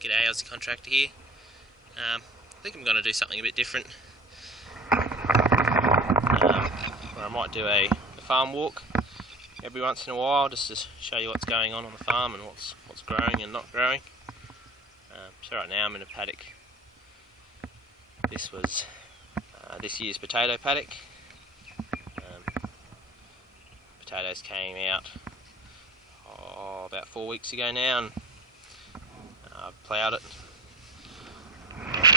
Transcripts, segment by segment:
G'day, Aussiecon-tractor here. I think I'm going to do something a bit different. Where I might do a farm walk every once in a while, just to show you what's going on the farm and what's growing and not growing. So right now I'm in a paddock. This was this year's potato paddock. Potatoes came out about 4 weeks ago now, and I ploughed it.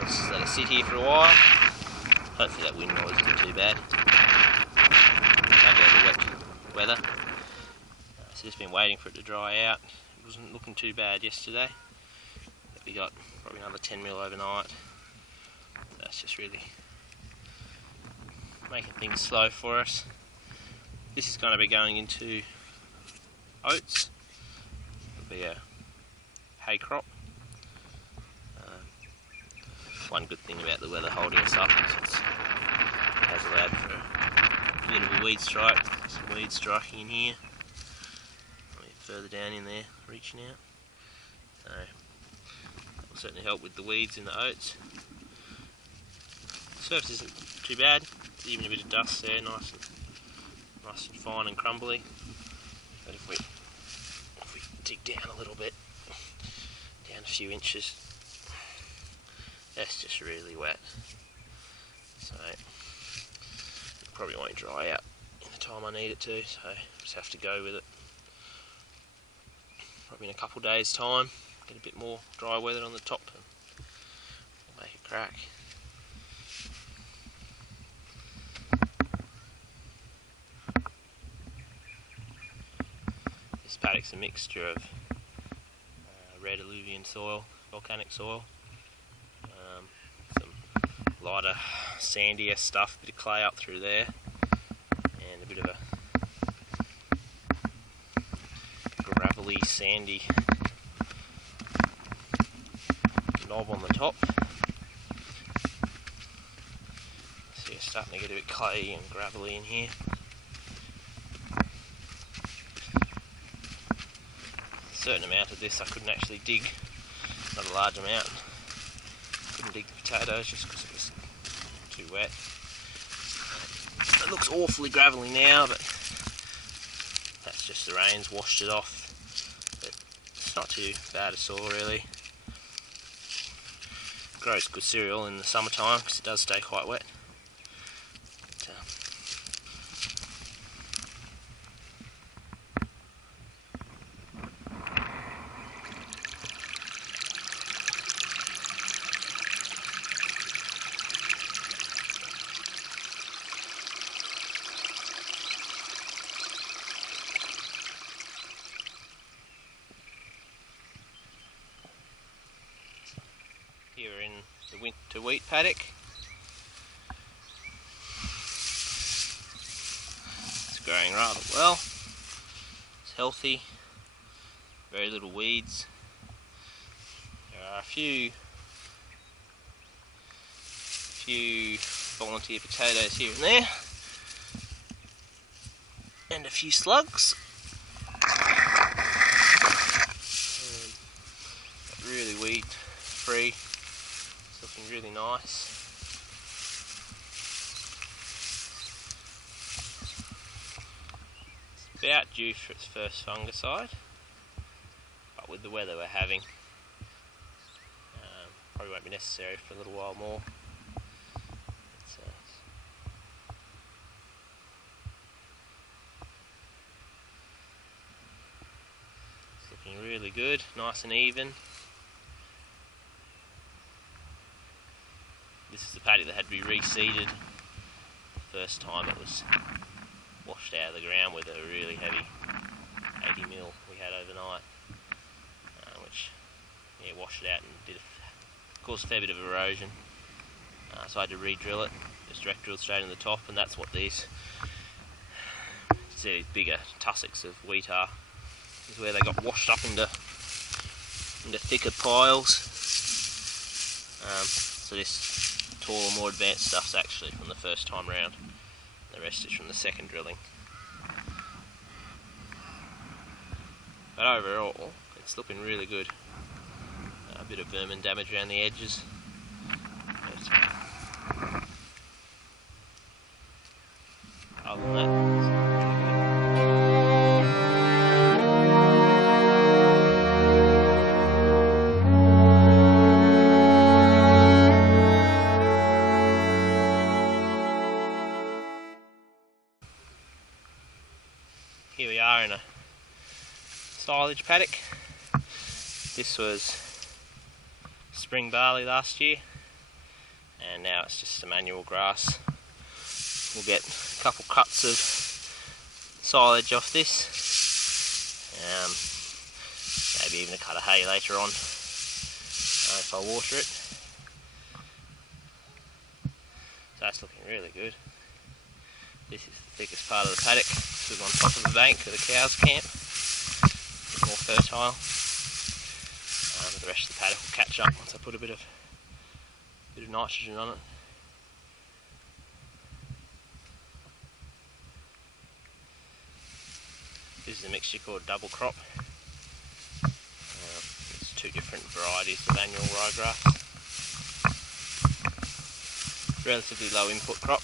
Let's let it sit here for a while. Hopefully that wind noise isn't too bad. Maybe over wet weather. So just been waiting for it to dry out. It wasn't looking too bad yesterday. But we got probably another 10 mil overnight. That's just really making things slow for us. This is going to be going into oats. It'll be a hay crop. One good thing about the weather holding us up is it has allowed for a bit of a weed strike. Some weeds striking in here. A bit further down in there, reaching out. So that will certainly help with the weeds in the oats. The surface isn't too bad. There's even a bit of dust there, nice and fine and crumbly. But if we dig down a little bit, down a few inches, that's just really wet. So it probably won't dry out in the time I need it to, so just have to go with it. Probably in a couple of days' time, get a bit more dry weather on the top and we'll make it crack. This paddock's a mixture of red alluvion soil, volcanic soil, some lighter sandier stuff, a bit of clay up through there, and a bit of a gravelly, sandy knob on the top. So you're starting to get a bit clayey and gravelly in here. A certain amount of this I couldn't actually dig, not a large amount. Couldn't dig the potatoes just because it was too wet. It looks awfully gravelly now, but that's just the rains washed it off. But it's not too bad at all, really. It grows good cereal in the summertime because it does stay quite wet. Here we're in the winter wheat paddock. It's growing rather well. It's healthy. Very little weeds. There are a few volunteer potatoes here and there, and a few slugs. Really weed free. It's looking really nice. It's about due for its first fungicide, but with the weather we're having, probably won't be necessary for a little while more. It's looking really good, nice and even. This is the paddock that had to be reseeded the first time it was washed out of the ground with a really heavy 80 mil we had overnight, which washed it out and caused a fair bit of erosion. So I had to re-drill it, just direct drill straight in the top, and that's what these bigger tussocks of wheat are. This is where they got washed up into thicker piles. So this taller, more advanced stuff's actually from the first time round. The rest is from the second drilling. But overall, it's looking really good. A bit of vermin damage around the edges. But other than that, it's really good. Here we are in a silage paddock. This was spring barley last year, and now it's just some annual grass. We'll get a couple cuts of silage off this, maybe even a cut of hay later on if I water it. So that's looking really good. This is the thickest part of the paddock. This is on top of the bank for the cows' camp. A bit more fertile. The rest of the paddock will catch up once I put a bit of nitrogen on it. This is a mixture called double crop. It's two different varieties of annual ryegrass. Relatively low input crop.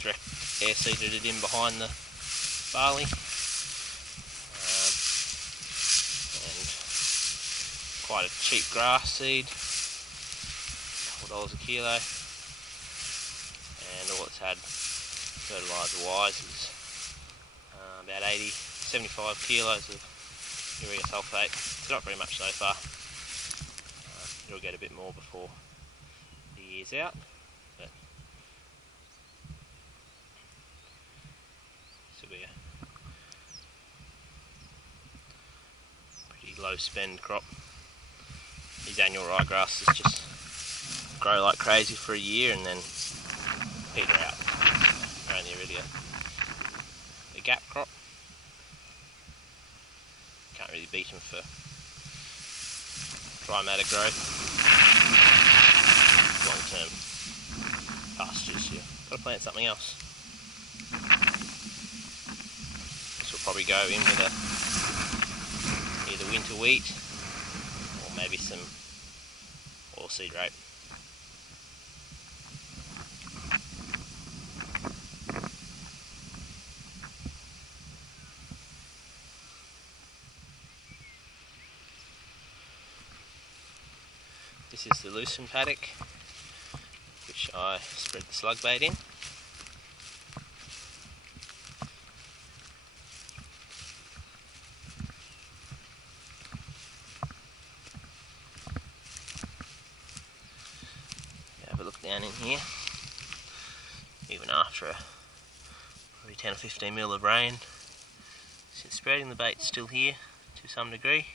Direct air seeded it in behind the barley. And quite a cheap grass seed, $4 a kilo. And all it's had fertiliser wise is about 75 kilos of urea sulphate. It's not very much so far. It'll get a bit more before the year's out, but this will be a pretty low spend crop. These annual ryegrasses just grow like crazy for a year and then peter out. They're only really a gap crop. Can't really beat them for dry matter growth. Long term pastures, you've got to plant something else. This will probably go in with either winter wheat or maybe some oilseed rape. This is the lucerne paddock, which I spread the slug bait in. Have a look down in here. Even after probably 10 or 15 mil of rain, since spreading the bait's still here to some degree.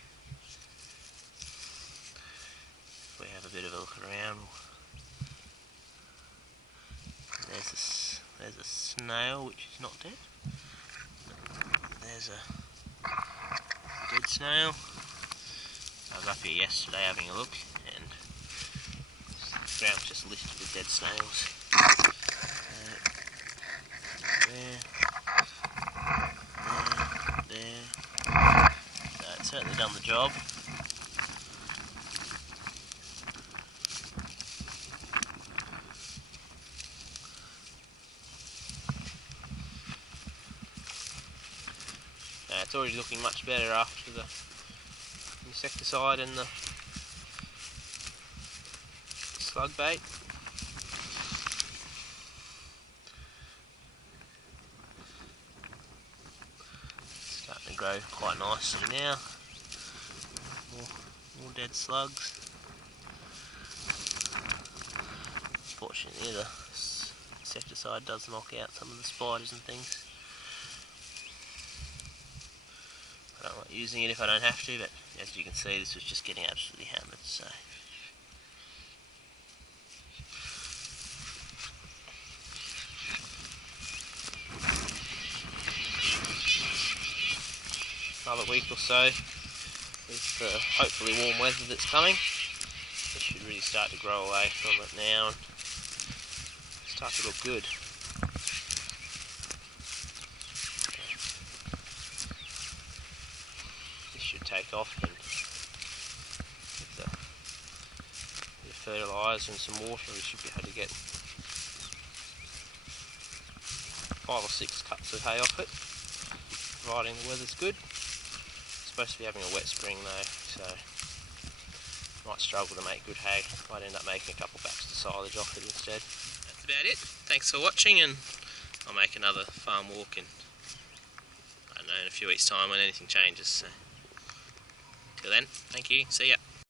We have a bit of a look around. There's a snail which is not dead. There's a dead snail. I was up here yesterday having a look, and the ground's just littered with dead snails. There. So it's certainly done the job. It's already looking much better after the insecticide and the slug bait. Starting to grow quite nicely now. More dead slugs. Fortunately, the insecticide does knock out some of the spiders and things. I don't like using it if I don't have to, but as you can see, this was just getting absolutely hammered. So another week or so with the hopefully warm weather that's coming, it should really start to grow away from it now and start to look good. This should take off and fertiliser and some water, we should be able to get 5 or 6 cuts of hay off it, providing the weather's good. It's supposed to be having a wet spring though, so might struggle to make good hay. Might end up making a couple backs of silage off it instead. That's about it. Thanks for watching, and I'll make another farm walk in, I don't know, in a few weeks' time when anything changes. So, till then, thank you. See ya.